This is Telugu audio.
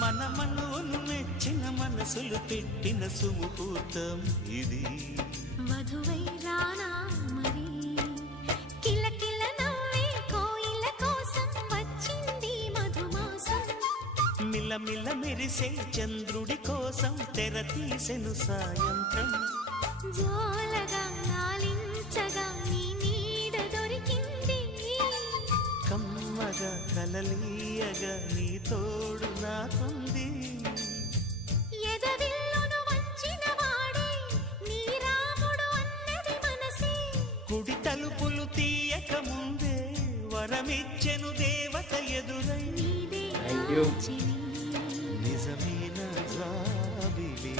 మన మనవును మెచ్చిన మనసులు పెట్టిన సుముహూర్తం ఇది. వధువై రానా మరి కిలకిల నవ్వే కోయిల కోసం వచ్చింది మధుమాసం. మిలమిల మెరిసే చంద్రుడి కోసం తెర తీసెను సాయంత్రం. జోలగా లాలించగా నీ నీడ దొరికింది. కమ్మగా కలలీయగా నీ తోడు నాకుంది. ఎదవిల్లును వంచిన వాడే నీ రాముడు అన్నది మనసే. కుడి తలుపులు తీయక ముందే వరమిచ్చెను దేవత ఎదురై. నీదే Thank you. కాంచెని నిజమైన జాబిలి